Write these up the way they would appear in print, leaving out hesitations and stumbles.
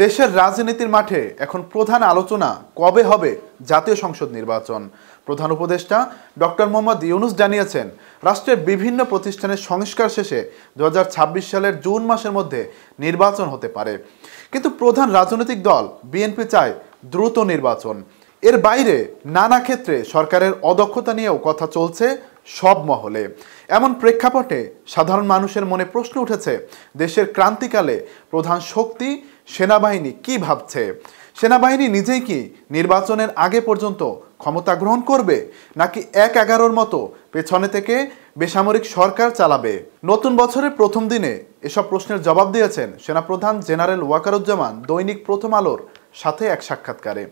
দেশের রাজনীতির মাঠে এখন প্রধান আলোচনা কবে হবে জাতীয় সংসদ নির্বাচন। প্রধান উপদেষ্টা ডক্টর মোহাম্মদ ইউনূস জানিয়েছেন, রাষ্ট্রের বিভিন্ন প্রতিষ্ঠানের সংস্কার শেষে 2026 সালের জুন মাসের মধ্যে নির্বাচন হতে পারে। কিন্তু প্রধান রাজনৈতিক দল বিএনপি চায় দ্রুত নির্বাচন। এর বাইরে নানা ক্ষেত্রে সরকারের অদক্ষতা নিয়েও কথা চলছে সব মহলে। এমন প্রেক্ষাপটে সাধারণ মানুষের মনে প্রশ্ন উঠেছে, দেশের ক্রান্তিকালে প্রধান শক্তি সেনাবাহিনী কি ভাবছে? সেনাবাহিনী নিজেই কি নির্বাচনের আগে পর্যন্ত ক্ষমতা গ্রহণ করবে, নাকি 1-11-র মতো পেছনে থেকে বেসামরিক সরকার চালাবে? নতুন বছরের প্রথম দিনে এসব প্রশ্নের জবাব দিয়েছেন সেনাপ্রধান জেনারেল ওয়াকারুজ্জামান দৈনিক প্রথম আলোর সাথে এক সাক্ষাৎকারে।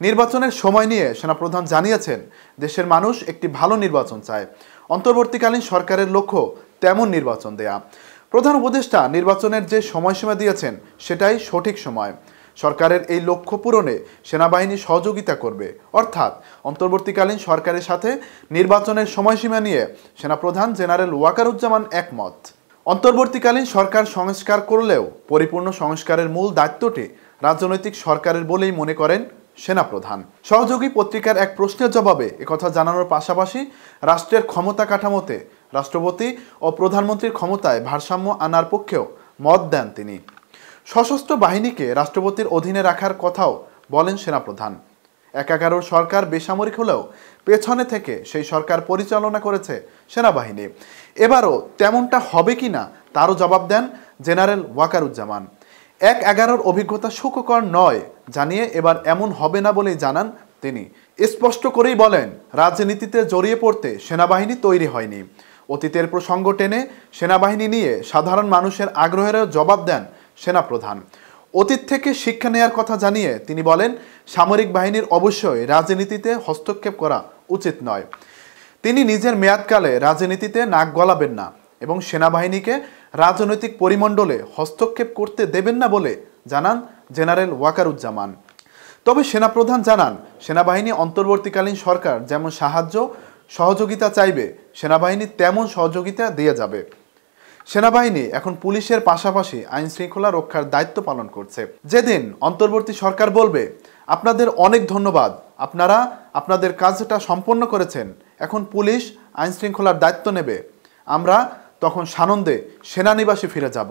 নির্বাচনের সময় নিয়ে সেনাপ্রধান জানিয়েছেন, দেশের মানুষ একটি ভালো নির্বাচন চায়। অন্তর্বর্তীকালীন সরকারের লক্ষ্য তেমন নির্বাচন দেয়া। প্রধান উপদেষ্টা নির্বাচনের যে সময়সীমা দিয়েছেন সেটাই সঠিক সময়। সরকারের এই লক্ষ্য পূরণে সেনাবাহিনী সহযোগিতা করবে, অর্থাৎ অন্তর্বর্তীকালীন সরকারের সাথে নির্বাচনের সময়সীমা নিয়ে সেনাপ্রধান জেনারেল ওয়াকারুজ্জামান একমত। অন্তর্বর্তীকালীন সরকার সংস্কার করলেও পরিপূর্ণ সংস্কারের মূল দায়িত্বটি রাজনৈতিক সরকারের বলেই মনে করেন সেনাপ্রধান। সহযোগী পত্রিকার এক প্রশ্নের জবাবে একথা জানানোর পাশাপাশি রাষ্ট্রের ক্ষমতা কাঠামোতে রাষ্ট্রপতি ও প্রধানমন্ত্রীর ক্ষমতায় ভারসাম্য আনার পক্ষেও মত দেন তিনি। সশস্ত্র বাহিনীকে রাষ্ট্রপতির অধীনে রাখার কথাও বলেন সেনাপ্রধান। 1-11-র সরকার বেসামরিক হলেও পেছনে থেকে সেই সরকার পরিচালনা করেছে সেনাবাহিনী। এবারও তেমনটা হবে কিনা তারও জবাব দেন জেনারেল ওয়াকারুজ্জামান। 1-11-র অভিজ্ঞতা সুখকর নয় জানিয়ে এবার এমন হবে না বলেই জানান তিনি। স্পষ্ট করেই বলেন, রাজনীতিতে জড়িয়ে পড়তে সেনাবাহিনী তৈরি হয়নি। অতীতের প্রসঙ্গ টেনে সেনাবাহিনী নিয়ে সাধারণ মানুষের আগ্রহেরও জবাব দেন সেনাপ্রধান। অতীত থেকে শিক্ষা নেয়ার কথা জানিয়ে তিনি বলেন, সামরিক বাহিনীর অবশ্যই রাজনীতিতে হস্তক্ষেপ করা উচিত নয়। তিনি নিজের মেয়াদকালে রাজনীতিতে নাক গলাবেন না এবং সেনাবাহিনীকে রাজনৈতিক পরিমণ্ডলে হস্তক্ষেপ করতে দেবেন না বলে জানান জেনারেল ওয়াকারুজ্জামান। তবে সেনাপ্রধান জানান, সেনাবাহিনী অন্তর্বর্তীকালীন সরকার যেমন সাহায্য সহযোগিতা চাইবে, সেনাবাহিনী তেমন সহযোগিতা দিয়ে যাবে। সেনাবাহিনী এখন পুলিশের পাশাপাশি আইন শৃঙ্খলা রক্ষার দায়িত্ব পালন করছে। যেদিন অন্তর্বর্তী সরকার বলবে, আপনাদের অনেক ধন্যবাদ, আপনারা আপনাদের কাজটা সম্পন্ন করেছেন, এখন পুলিশ আইন শৃঙ্খলার দায়িত্ব নেবে, আমরা তখন সানন্দে সেনানিবাসে ফিরে যাব।